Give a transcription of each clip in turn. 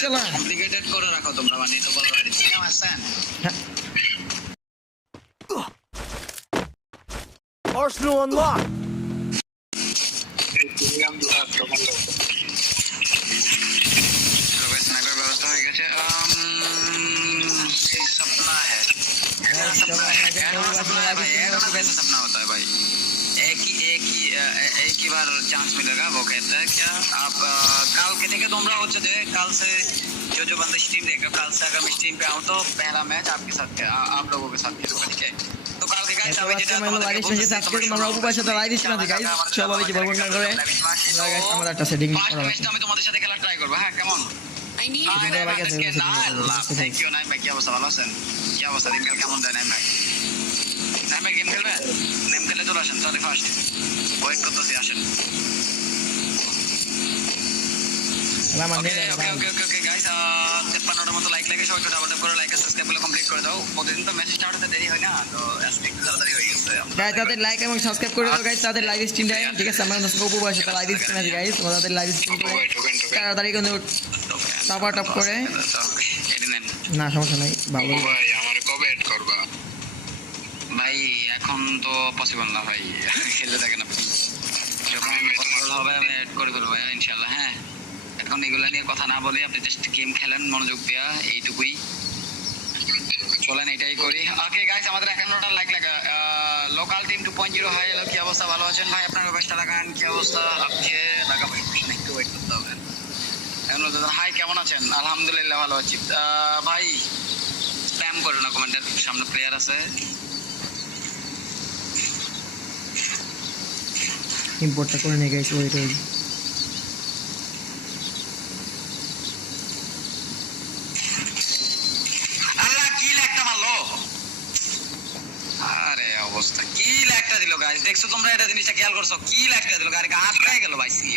চালা কমপ্লিকেটেড করে রাখো তোমরা মানে তো বলো বাড়ি কেমন আছেন হ্যাঁ Arsenal unlocked. चलो भाई स्नाइपर व्यवस्था हो गया um, सपना है ऐसा सपना है ऐसा सपना है भाई ऐसा कैसे सपना होता है भाई एक ही एक ही अ, एक ही बार चांस मिलेगा वो कहता है क्या आप अ, कल के থেকে তোমরা হচ্ছে যে कल से जो जो बंदे स्ट्रीम देख रहे हो कल से अगर मैं स्ट्रीम पे आऊँ तो पहला मैच आपके साथ है, आ- आप लोगों के साथ खेलूंगा ठीक है तो कल के गाइस এত আমি বাচ্চা যেটা মানে লাইভ তোমাদেরকে স্ট্রিমে বলতেছি, আজকে তোমরা আমরা উপবাস সাথে লাইভ স্ট্রিম আছে গাইস সবাইকে বলবো না করে আমরা গাইস আমাদের একটা সেটিং ফার্স্ট করা ম্যাচটা আমি তোমাদের সাথে খেলা ট্রাই করবো হ্যাঁ কেমন I need হাই দিনকাল ভাই, ভাই কেমন আজকে আছেন? না, লাভ, thank you, নাইম ভাই, কি অবস্থা, ভালো আছেন? কি অবস্থা, দিনকাল কেমন যায়, নাইম ভাই? নাইম গেম খেলবেন? গেম খেলে চলে আসেন, sorry, first. Wait করতেছি, আসেন। আমার Okay, নেই okay, okay, okay, okay, guys, আহ, 53টার মতো like লাগে, সবাই একটু করে like আর subscribe গুলো করে দাও। প্রতিদিন তো match start হতে দেরি হয় না, তো আজকে একটু তাড়াতাড়ি হয়ে গেছে। গাইস তাদের লাইক এবং সাবস্ক্রাইব করে দাও গাইস তাদের লাইভ স্ট্রিম ঠিক আছে আমরা লাইভ স্ট্রিম আছে গাইস তাদের লাইভ স্ট্রিম তাড়াতাড়ি কিন্তু করে। না সমস্যা নাই ভালো ভাই আমার কবে এড করবা ভাই এখন তো পসিবল না ভাই। খেলতে থাকেন আপনি। যখন পসিবল হবে আমি অ্যাড করে ফেলব ইনশাল্লাহ হ্যাঁ? এখন এগুলো নিয়ে কথা না বলি আপনি জাস্ট গেম খেলেন মনোযোগ দেওয়া এইটুকুই। চলেন এটাই করি। ওকে গাইস আমাদের একান্নটা লাইক লাগা। Local team two point zero hi hello কি অবস্থা? ভালো আছেন ভাই? আপনার ব্যবস্থা লাগান কি অবস্থা? আপনি লাগাবো একটু ওয়েট করতে হবে। এখন হাই কেমন আছেন? আলহামদুলিল্লাহ ভালো আছি। ভাই স্প্যাম করো না কমেন্টের সামনে প্লেয়ার আছে। ইম্পোর্টটা করে নিয়ে গাইস ওয়েট ওয়েট অবস্থা কি ল্যাগটা দিল গাইস দেখছ তোমরা এটা জিনিসটা খেয়াল করছ কি ল্যাগটা দিল গাড়ি আটকায় গেল ভাই সি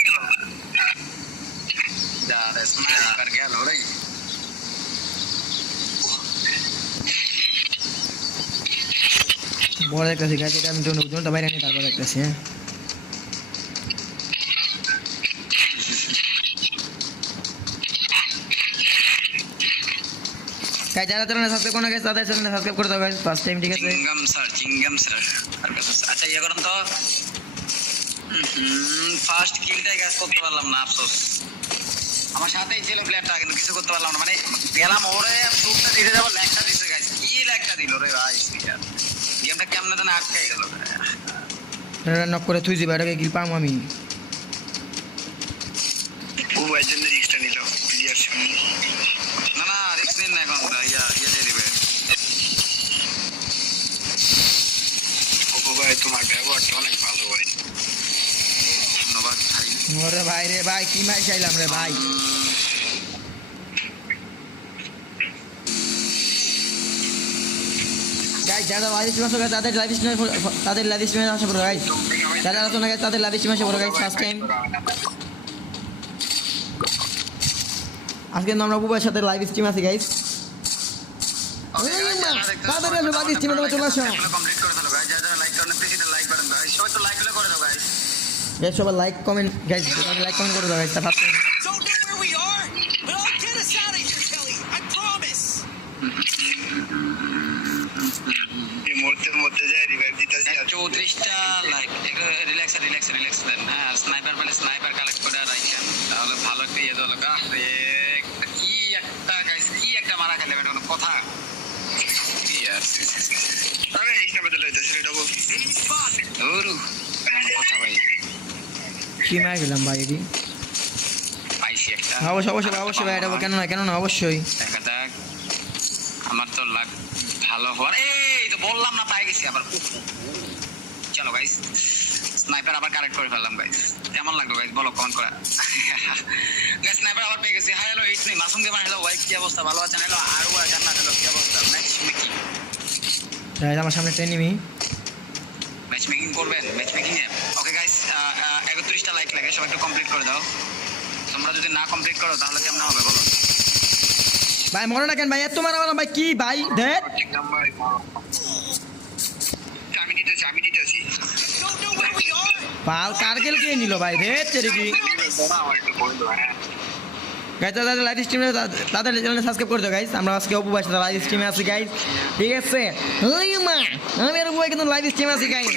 যারে স্নাইপার গেল রে বড় দেখতেছি গাইস এটা আমি জন্য জন্য বাইরে নিয়ে তারপর দেখতেছি হ্যাঁ গাইস যারা চ্যানেলে সাবস্ক্রাইব করে গেছে তাদের চ্যানেলে সাবস্ক্রাইব করে দাও গাইস ফার্স্ট টাইম ঠিক আছে? চিংগাম স্যার চিংগাম স্যার আচ্ছা ইয়ে করুন তো। ফার্স্ট কিলটাই গ্যাস করতে পারলাম না আফসোস। আমার সাথেই ছিল প্লেয়ারটা কিন্তু কিছু করতে পারলাম না। মানে গেলাম ওরে শুটটা দিতে যাব ল্যাগটা দিছে গাইস কি ল্যাগটা দিল রে ভাই গেমটা কেমনে জানে আটকাই গেল। নক করে তুই যাবে এটাকে কিল পাম আমি। ও ভাই জন্য রিক্সটা নিল ক্লিয়ার সামনে না না রিস্ক নিন না এখন ইয়া ইয়ে দিয়ে দিবে ও ভাই তোমার ব্যবহারটা অনেক ভালো ভাই ধন্যবাদ ভাই ওরে ভাই রে ভাই কি মাই চাইলাম রে ভাই? গাইস যারা লাইভ স্ট্রিম আসো তাদের লাইভ স্ট্রিমে তাদের লাইভ স্ট্রিমে আসা পড়ো গাইস যারা আসো না তাদের লাইভ স্ট্রিমে আসা পড়ো গাইস ফার্স্ট টাইম আজকে কিন্তু আমরা বুবার সাথে লাইভ স্ট্রিম আছি গাইস তাদের লাইভ স্ট্রিমে তোমরা চলে আসো। কমপ্লিট করে ফেলো গাইস যারা লাইক করেন প্লিজ লাইক করেন গাইস সবাই তো লাইক করে দাও গাইস গাইস সবাই like comment guys like comment করে দাও guys first time Don't know where we are, but I'll get us out of here, Kelly. I promise. এই মুহূর্তের মধ্যে যায় রিভাইভ দিতেছি আর চৌত্রিশটা লাইক রিল্যাক্স রিল্যাক্স রিল্যাক্স দেন। হ্যাঁ স্নাইপার পেলে স্নাইপার কালেক্ট করে রাখেন তাহলে ভালো একটা ইয়ে দিল রে কি একটা গাইস কি একটা মারা খেলে এটা কোনো কথা? আর? এই সামনে চলে যাচ্ছে এটা বল কথা ভাই। কি মার গেলাম ভাই এটি? অবশ্যই অবশ্যই অবশ্যই ভাই এটা কেন না কেন না অবশ্যই। দেখা যাক। আমার তো লাগ ভালো হওয়ার এই তো বললাম না পাই গেছি আবার। চলো গাইস স্নাইপার আবার কারেক্ট করে ফেললাম গাইস কেমন লাগল গাইস বলো কমেন্ট করে। গাইস স্নাইপার আবার পেয়ে গেছি। হাই হ্যালো এইট নেই মাসুম গেমার হ্যালো ওয়াইফ কি অবস্থা? ভালো আছেন? হ্যালো আরও জান্নাত হ্যালো কি অবস্থা? ম্যাচ মেকিং গাইস আমার সামনে ট্রেন নিবি ম্যাচ মেকিং করবেন? ম্যাচ মেকিং এ? ওকে গাইস একত্রিশটা লাইক লাগে সবাই একটু কমপ্লিট করে দাও। তোমরা যদি না কমপ্লিট করো তাহলে কেমন হবে বলো? ভাই মরে না কেন ভাই এত মারা মারা ভাই কি ভাই? দেখ ভাই আমি দিতেছি আমি দিতেছি. পাল কারগিল কে নিল ভাই? রে তেরে কি গাইজ তাদের লাইভ স্ট্রিমে তাদের চ্যানেলে সাবস্ক্রাইব করে দাও গাইজ আমরা আজকে অপু সাথে লাইভ স্ট্রিমে আছি গাইজ ঠিক আছে? ওই মা আমি আর অপু ভাই কিন্তু লাইভ স্ট্রিমে আছি গাইজ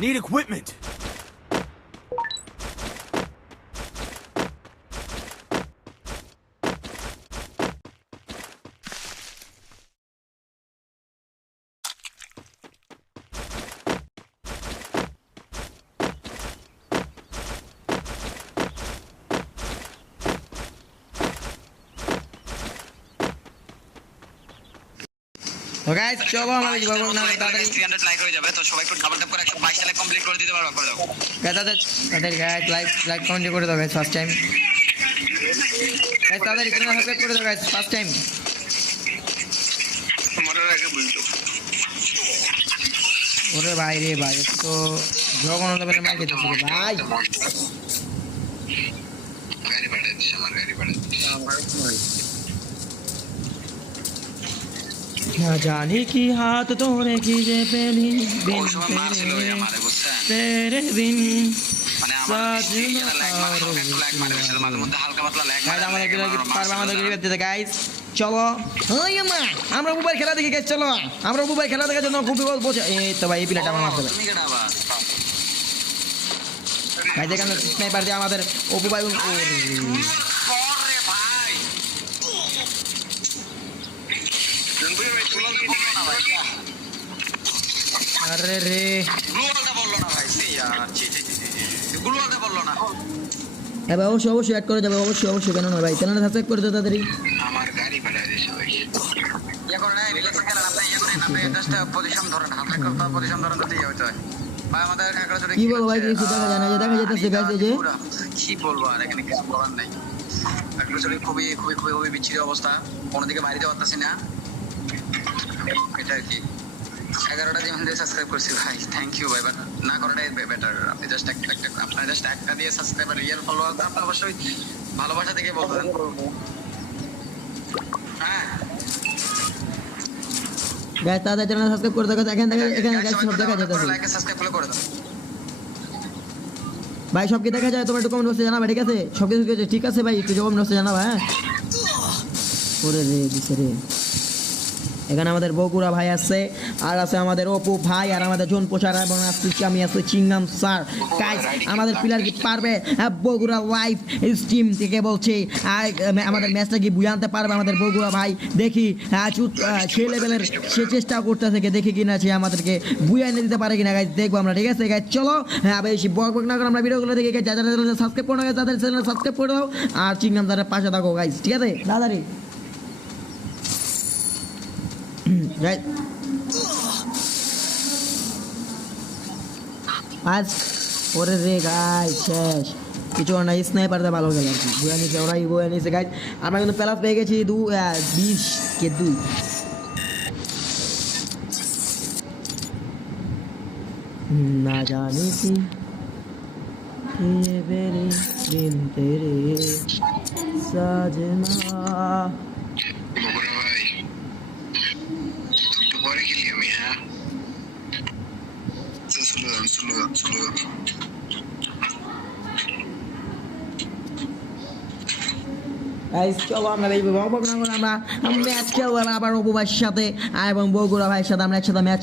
Need equipment. তো গাইজ চলো আমরা বলব না তাড়াতাড়ি। থ্রি হান্ড্রেড লাইক হয়ে যাবে তো সবাই একটু ডাবল ট্যাপ করে একশো বাইশ লাইক কমপ্লিট করে দিতে পারবা করে দাও। গাইজ তাদের তাদের গাইজ লাইক লাইক কমেন্ট করে দাও গাইজ ফার্স্ট টাইম গাইজ তাদের চ্যানেল সাবস্ক্রাইব করে দাও গাইজ ফার্স্ট টাইম মরার আগে বুঝতো ওরে ভাই রে ভাই তো লেভেলে মার খেতেছে রে ভাই। গাড়ি আমার গাড়ি পাতলা লাইক গাইজ মারে আমাদের কি আমাদের মারছিল কি দিতে গাইজ চলো আমরা মোবাইল খেলা দেখি গাইজ চলো আমরা মোবাইল খেলা দেখার জন্য খুবই বসে এই তো ভাই এই প্লেটা আমার মারতে স্নাইপার দিয়ে আমাদের অপু ভাই জনপুরি ভাই তুই বলল না ভাই আরে রে। গ্লুয়ালটা বলল না ভাই সি यार ছি ছি ছি ছি গ্লুয়ালটা বলল না। হ্যাঁ ভাই অবশ্যই অবশ্যই অ্যাড করে যাবে অবশ্যই অবশ্যই কেন না ভাই চ্যানেলটা সাবস্ক্রাইব করে দাও তাড়াতাড়ি। আমার গাড়ি পাঠিয়ে দিস ভাই ইয়ে না রিল্যাক্সে খেলেন আপনি ইয়ে করেন আপনি জাস্ট পজিশন ধরেন হালকা করতে পজিশন ধরেন তো ভাই আমাদের কাকড়া কি বলব ভাই কিছু দেখা যায় না দেখা যেতেছে গাইজ যে। কি বলব আর এখানে কিছু বলার নাই। কাকড়া খুবই খুবই খুবই খুবই বিচ্ছিরি অবস্থা কোনো দিকে বাইরে পারতাছি না। এটা আর কি? এগারোটা দিয়ে সাবস্ক্রাইব করছি ভাই। থ্যাংক ইউ ভাই বাট না করাটাই বেটার আপনি জাস্ট একটা একটা আপনার জাস্ট একটা দিয়ে সাবস্ক্রাইবার রিয়েল ফলোয়ার আপনি অবশ্যই ভালোবাসা থেকে বলবেন। হ্যাঁ। গাইজ তাদের চ্যানেল সাবস্ক্রাইব করে এখান এখানে সব দেখা যেতেছে লাইক সাবস্ক্রাইব করে দাও। ভাই সব কি দেখা যায়? তোমার একটু কমেন্ট বক্সে জানাবা ঠিক আছে? সব কিছু ঠিক আছে ভাই একটু কমেন্ট বক্সে জানাবা হ্যাঁ? ওরে রে দিছে রে। এখানে আমাদের বগুড়া ভাই আছে আর আছে আমাদের অপু ভাই আর আমাদের জোন পোষার এবং আসছি আমি আছি চিংগাম স্যার। গাইজ আমাদের প্লেয়ার কি পারবে? হ্যাঁ, বগুড়া লাইভ স্টিম থেকে বলছি আমাদের ম্যাচটা কি বুঝে আনতে পারবে আমাদের বগুড়া ভাই? দেখি সে লেভেলের সে চেষ্টা করতেছে দেখি কিনা সে আমাদেরকে বুঝে এনে দিতে পারে কিনা গাইজ দেখব আমরা ঠিক আছে গাইজ চলো। হ্যাঁ বেশি বক বক না করে আমরা ভিডিওগুলো দেখে চ্যানেল সাবস্ক্রাইব করো তাদের চ্যানেল সাবস্ক্রাইব করে দাও। আর চিংগাম স্যারের পাশে থাকো গাইজ ঠিক আছে? দাদারি। গাইজ আজ ওরে রে গাই শেষ কিছু না স্নাইপারতে ভালো গেল আর কি বুয়া নিচে ওরাই বুয়া নিচে গাইজ আমরা কিন্তু প্লাস পেয়ে গেছি দু আহ, বিশ কে দুই না জানি কি ये मेरे बिन तेरे साजना চলো আমরা আমরা ম্যাচ এবার আবার সাথে এবং বগুড়া ভাইয়ের সাথে আমরা একসাথে ম্যাচ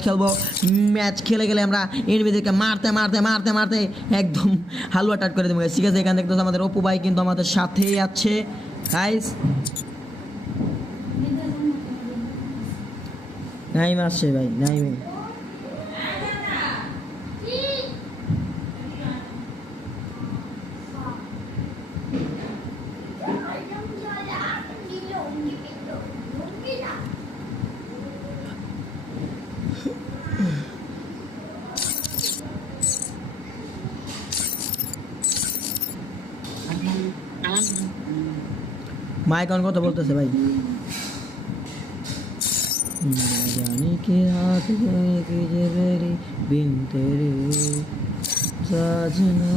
ম্যাচ খেলে গেলে আমরা এনিমিদেরকে মারতে মারতে মারতে মারতে একদম হালুয়া টাট করে দেবো। ঠিক আছে, এখান থেকে আমাদের অপু ভাই কিন্তু আমাদের সাথেই আছে। গাইস নাইম আসছে ভাই নাইমে মাইক অন কথা বলতেছে ভাই। জানি কি হাত কি যে বেরি বিন তেরে সাজনা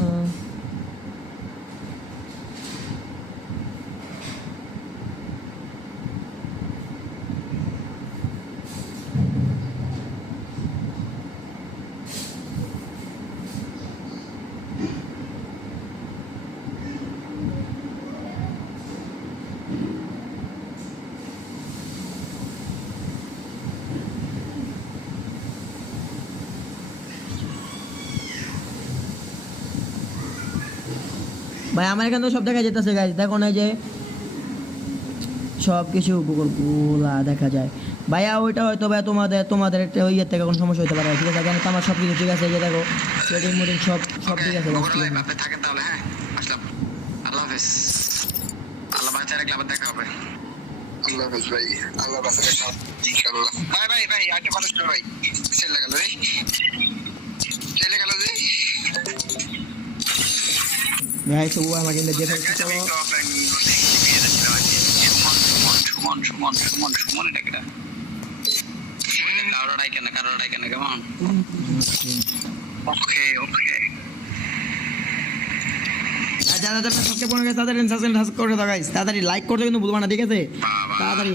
ভাই আমার এখানে তো সব দেখা যেতেছে গাইজ দেখো না যে সব কিছু গুগলগুলা দেখা যায়। ভাইয়া ওইটা হয়তো ভাই তোমাদের তোমাদের একটা ইয়ের থেকে কোনো সমস্যা হতে পারে। ঠিক আছে তো আমার সব কিছু ঠিক আছে এই যে দেখো সেটিং মোটিং সব সব ঠিক আছে থাকেন তাহলে হ্যাঁ? আসলাম। আল্লাহ হাফেজ। আল্লাহ বাচ্চা রাখলে আবার দেখা হবে। আল্লাহ হাফেজ ভাই আল্লাহ ইনশাআল্লাহ। ভাই ভাই ভাই মানুষ ভাই। ছেলে গেল রে যারা যারা সাবস্ক্রাইব করে গেছে তাদের সাবস্ক্রাইব করে দাও গাইস তাড়াতাড়ি লাইক করতে কিন্তু ভুলবা না ঠিক আছে? তাড়াতাড়ি।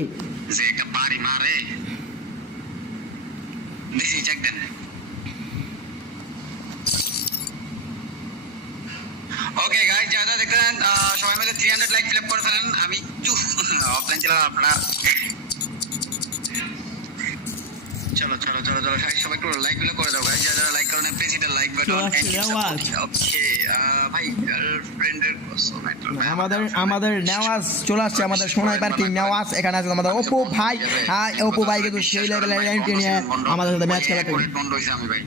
যে একটা বাড়ি মারে দিছি চেক দেন ওকে গাইস আহ, সবাই মিলে থ্রি হান্ড্রেড লাইক ফিল করে ফেলেন। আমি একটু অফলাইন ছিলাম আপনারা চলো চলো চলো চলো সবাই সবাই একটু লাইকগুলো করে দাও গাইস যারা যারা লাইক করেন প্লিজ এটা লাইক বাটন। ওকে ভাই একটা আমাদের আমাদের নেওয়াজ চলে আসছে আমাদের সোনাই পার্কিং নেওয়াজ এখানে আছে আমাদের অপু ভাই হ্যাঁ অপু ভাই কিন্তু সেই লেভেলের র্যাঙ্ক নিয়ে আমাদের সাথে ম্যাচ খেলাতে গরিব বন্ড হইছে আমি ভাই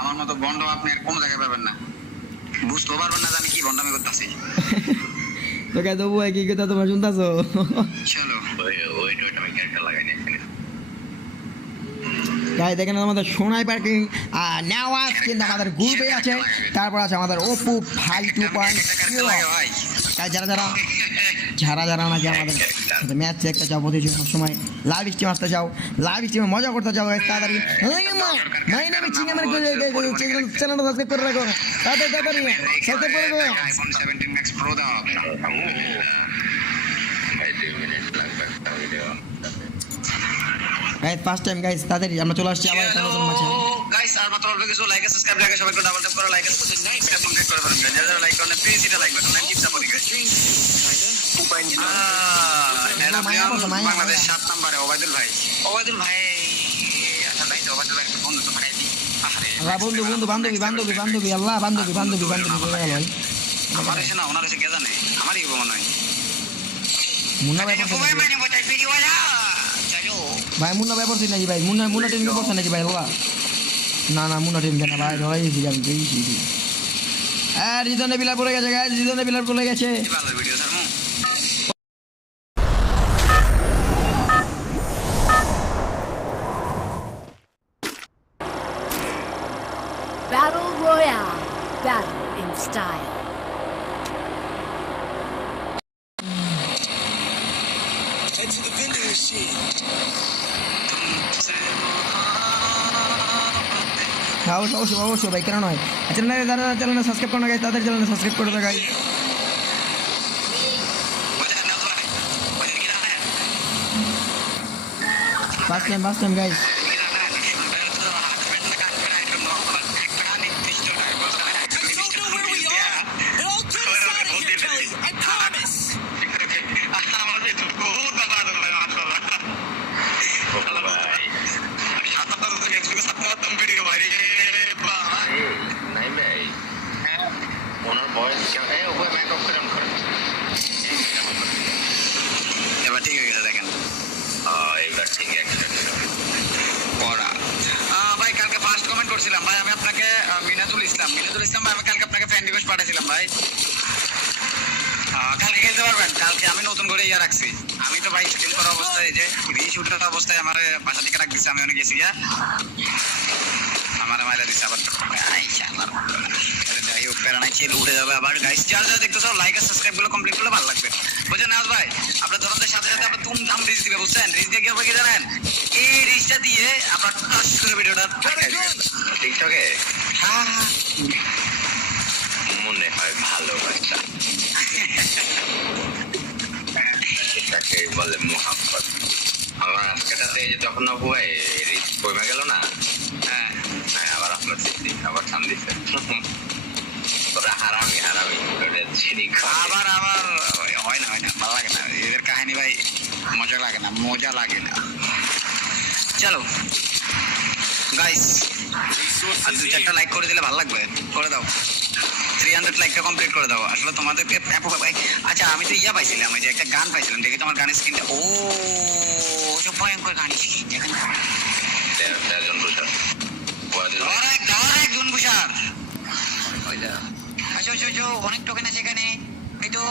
আমার মতো বন্ধ আপনি আর কোনো জায়গায় পাবেন না। বুঝতে পারবেন না আমি কি বন্ডামি করতেছি? তো কে তবু কি কথা তোমরা শুনতেছো? চলো। ওই ওই আমি ক্যারেক্টার লাগাই নি এখানে। গাই দেখেন আমাদের সোনাই পার্কিং নেওয়াজ কিন্তু আমাদের গ্রুপে আছে। তারপর আছে আমাদের অপু ভাই টু পয়েন্ট ভাই। যারা যারা যারা যারা নাকি আমাদের ম্যাচ দেখতে চাও প্রতিদিন সময় লাইভ স্ট্রিম আসতে চাও লাইভ স্ট্রিমে মজা করতে চাও তাড়াতাড়ি। মাই মানে চ্যানেলটা সাবস্ক্রাইব করে রাখো। তাড়াতাড়ি সাবস্ক্রাইব করে রাখো আইফোন 17 ম্যাক্স প্রো দাও ভাই 2 মিনিট লাগবে একটা video guys first time guys তাড়াতাড়ি আমরা চলে আসছি আবার একটা নতুন ম্যাচে গাইস আর মাত্র অল্প কিছু লাইক সাবস্ক্রাইব লাগে সবাইকে ডাবল ট্যাপ করে লাইক আর এটা কমপ্লিট করে ফেলুন যারা যারা লাইক করেন প্লিজ এটা like button keep support guys Bangladesh সাত নম্বরে ওবায়দুল ভাই। ওবায়দুল ভাই আচ্ছা ভাই তো ওবায়দুল ভাই একটু বন্ধু তো ভাই। আরে আল্লাহ বন্ধু বন্ধু বান্ধবী বান্ধবী বান্ধবী আল্লাহ বান্ধবী বান্ধবী বান্ধবী করে গেল ভাই আমার এসে না ওনার এসে কে জানে? আমারই মনে হয়। মুন্না ভাই? ভাই মুন্না ভাই পড়ছে নাকি ভাই? মুন্না মুন্না টিম পড়ছে নাকি ভাই? আল্লাহ। না না মুন্না টিম কেন ভাই ভাই পেয়েছি হ্যাঁ রিজনে বিলার পড়ে গেছে গাইস রিজনে বিলার পড়ে গেছে। Video sir Battle Royale. Battle in style. Head to the vending machine. অবশ্যই অবশ্যই অবশ্যই ভাই কেন নয় চ্যানেলে যারা চ্যানেলে সাবস্ক্রাইব করো না গাইস তাদের চ্যানেলে সাবস্ক্রাইব করে দাও guys first time first time guys I don't know where we are, but I'll get us out of here, Kelly. I promise. আমাদের বহুত ব্যাপার ভাই মাশাআল্লাহ ভাই আমি সাত আটটা তো এক্সপেরিয়েন্স সাত আটটা ভিডিও ভাই রে বাবা নাই ভাই ওনার বয়স কেমন এই ওকে মেকআপ করে করে এবার ঠিক হয়ে গেছে দেখেন এবার ঠিক আছে পড়া আহ, ভাই কালকে ফার্স্ট কমেন্ট করছিলাম ভাই আমি আপনাকে আহ, মিনাজুল ইসলাম মিনাজুল ইসলাম ভাই আমি কালকে আপনাকে ফ্রেন্ড ভাই। কালকে খেলতে পারবেন। কালকে আমি নতুন করে ইয়া রাখছি। আমি তো ভাই শুটিং করা অবস্থায় যে রিশুটের অবস্থায় আমার বাসা থেকে রাখ দিচ্ছে আমি অনেক গেছি গিয়া। আমার মায়েরা দিচ্ছে আবার। যাই হোক প্যারা নাই উঠে যাবে আবার। গাইস যারা যারা দেখতেছো লাইক আর সাবস্ক্রাইবগুলো কমপ্লিট করলে ভালো লাগবে। বুঝছেন নাজ ভাই? আপনার ধরনের সাথে সাথে আপনার তুম ধাম রিচ দিবে বুঝছেন? রিচ দিয়ে কি হবে কি জানেন? এই রিচটা দিয়ে আপনার টাচ করে ভিডিওটা টিকটকে হ্যাঁ এটাকে বলে মোহাম্মত আমার আজকেটাতে যে তখন না হুয়াই রিচ কমে গেল না? হ্যাঁ। হ্যাঁ আবার আপনার স্মৃতি আবার সাম দিচ্ছে তোরা হারামি হারামি আবার আবার হয় না হয় না ভালো লাগে না। এদের কাহিনী ভাই মজা লাগে না মজা লাগে না। চলো। গাইস আর দু চারটা লাইক করে দিলে ভালো লাগবে। করে দাও। থ্রি হান্ড্রেড লাইকটা কমপ্লিট করে দাও। আসলে তোমাদেরকে আচ্ছা আমি তো ইয়া পাইছিলাম যে একটা গান পাইছিলাম দেখি তোমার গানের স্ক্রিনটা ও ভয়ঙ্কর গান যা আচ্ছা অনেক টোকেন আছে এখানে। এই তো।